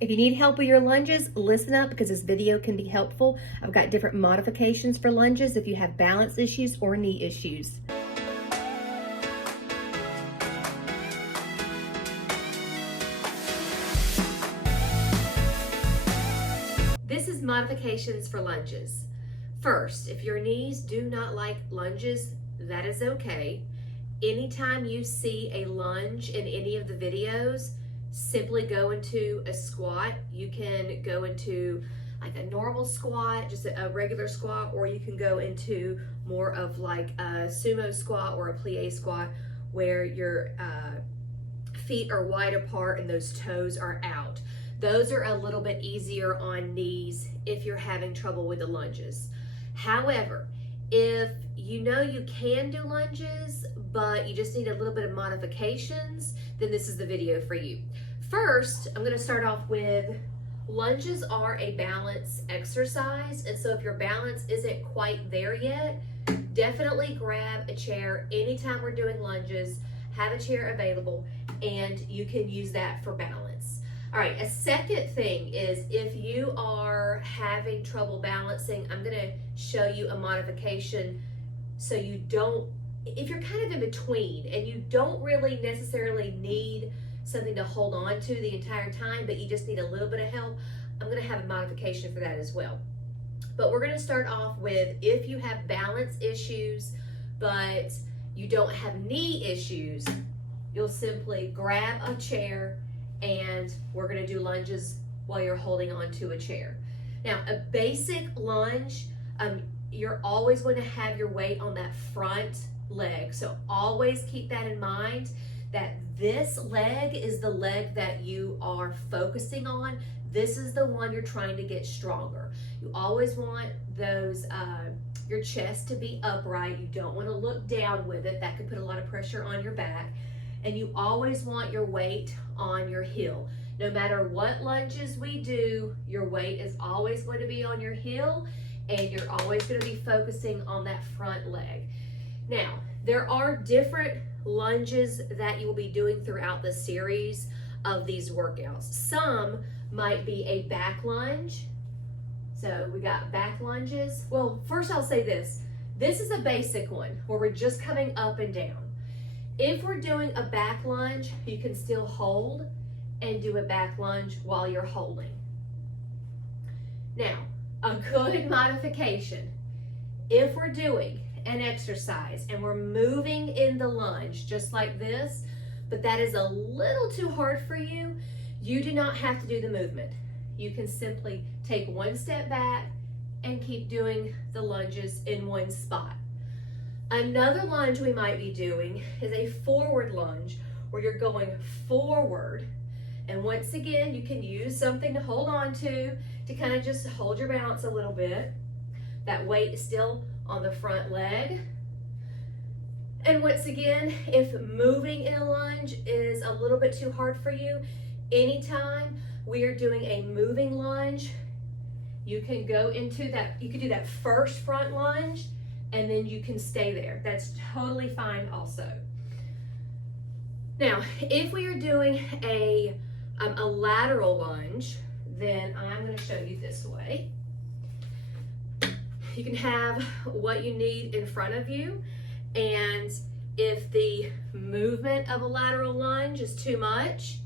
If you need help with your lunges, listen up because this video can be helpful. I've got different modifications for lunges if you have balance issues or knee issues. This is modifications for lunges. First, if your knees do not like lunges, that is okay. Anytime you see a lunge in any of the videos, simply go into a squat. You can go into like a normal squat, just a regular squat, or you can go into more of like a sumo squat or a plie squat where your feet are wide apart and those toes are out. Those are a little bit easier on knees if you're having trouble with the lunges. However, if you know you can do lunges, but you just need a little bit of modifications, then this is the video for you. First, I'm going to start off with lunges are a balance exercise. And so if your balance isn't quite there yet, definitely grab a chair anytime we're doing lunges, have a chair available, and you can use that for balance. All right, a second thing is if you are having trouble balancing, I'm going to show you a modification so you don't, if you're kind of in between and you don't really necessarily need something to hold on to the entire time, but you just need a little bit of help, I'm going to have a modification for that as well. But we're going to start off with if you have balance issues, but you don't have knee issues, you'll simply grab a chair and we're going to do lunges while you're holding on to a chair. Now, a basic lunge, you're always going to have your weight on that front leg. So always keep that in mind, that this leg is the leg that you are focusing on. This is the one you're trying to get stronger. You always want those your chest to be upright. You don't want to look down with it. That could put a lot of pressure on your back. And you always want your weight on your heel. No matter what lunges we do, your weight is always going to be on your heel and you're always going to be focusing on that front leg. Now, there are different lunges that you will be doing throughout the series of these workouts. Some might be a back lunge. So we got back lunges. Well, first I'll say this. This is a basic one where we're just coming up and down. If we're doing a back lunge, you can still hold and do a back lunge while you're holding. Now, a good modification, if we're doing an exercise and we're moving in the lunge just like this, but that is a little too hard for you, you do not have to do the movement. You can simply take one step back and keep doing the lunges in one spot. Another lunge we might be doing is a forward lunge where you're going forward. And once again, you can use something to hold on to kind of just hold your balance a little bit. That weight is still on the front leg. And once again, if moving in a lunge is a little bit too hard for you, anytime we are doing a moving lunge, you can go into that, you can do that first front lunge and then you can stay there. That's totally fine also. Now, if we are doing a lateral lunge, then I'm going to show you this way. You can have what you need in front of you, and if the movement of a lateral lunge is too much,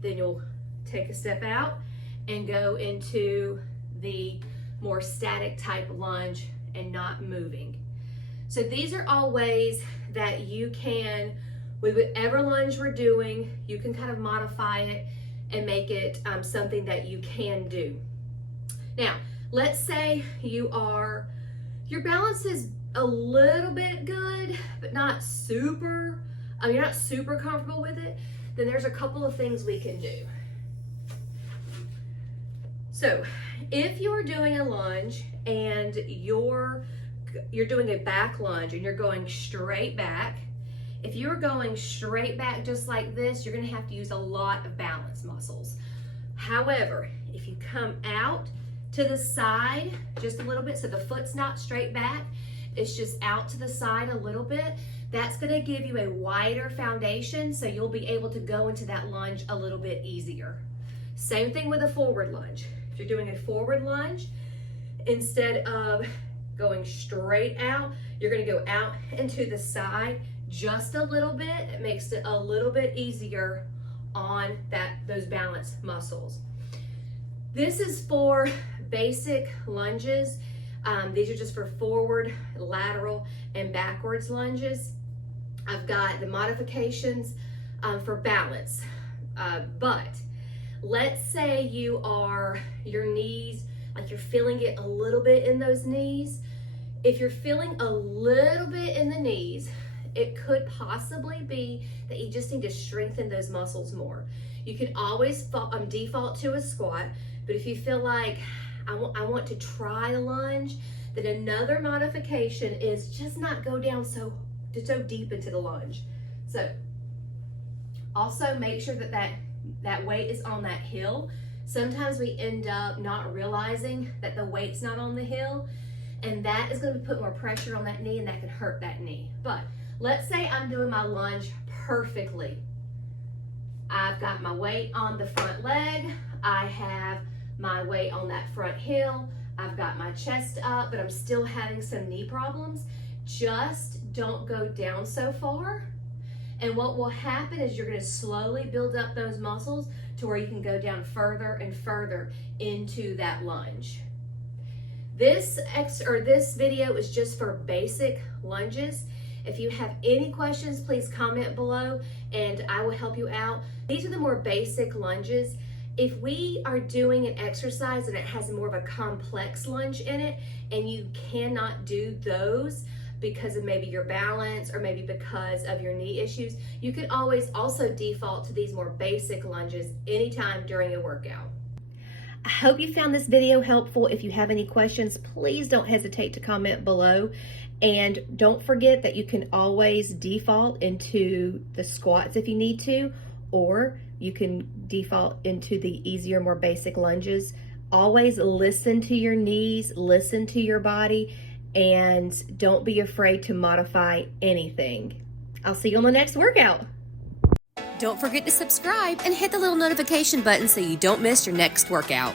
then you'll take a step out and go into the more static type lunge and not moving. So these are all ways that you can, with whatever lunge we're doing, you can kind of modify it and make it something that you can do. Now, let's say your balance is a little bit good, but not super, you're not super comfortable with it, then there's a couple of things we can do. So if you're doing a lunge and you're doing a back lunge and you're going straight back, if you're going straight back just like this, you're going to have to use a lot of balance muscles. However, if you come out to the side just a little bit, so the foot's not straight back, it's just out to the side a little bit, that's going to give you a wider foundation, so you'll be able to go into that lunge a little bit easier. Same thing with a forward lunge. If you're doing a forward lunge, instead of going straight out, you're gonna go out and to the side just a little bit. It makes it a little bit easier on those balance muscles. This is for basic lunges. These are just for forward, lateral, and backwards lunges. I've got the modifications for balance, but let's say your knees, like you're feeling it a little bit in those knees. If you're feeling a little bit in the knees, it could possibly be that you just need to strengthen those muscles more. You can always default to a squat, but if you feel like I want to try a lunge, then another modification is just not go down so deep into the lunge. So also make sure that weight is on that heel. Sometimes we end up not realizing that the weight's not on the heel, and that is going to put more pressure on that knee, and that can hurt that knee. But let's say I'm doing my lunge perfectly. I've got my weight on the front leg. I have my weight on that front heel. I've got my chest up, but I'm still having some knee problems. Just don't go down so far. And what will happen is you're going to slowly build up those muscles to where you can go down further and further into that lunge. This video is just for basic lunges. If you have any questions, please comment below and I will help you out. These are the more basic lunges. If we are doing an exercise and it has more of a complex lunge in it and you cannot do those because of maybe your balance or maybe because of your knee issues, you can always also default to these more basic lunges anytime during a workout. I hope you found this video helpful. If you have any questions, please don't hesitate to comment below. And don't forget that you can always default into the squats if you need to, or you can default into the easier, more basic lunges. Always listen to your knees, listen to your body, and don't be afraid to modify anything. I'll see you on the next workout. Don't forget to subscribe and hit the little notification button so you don't miss your next workout.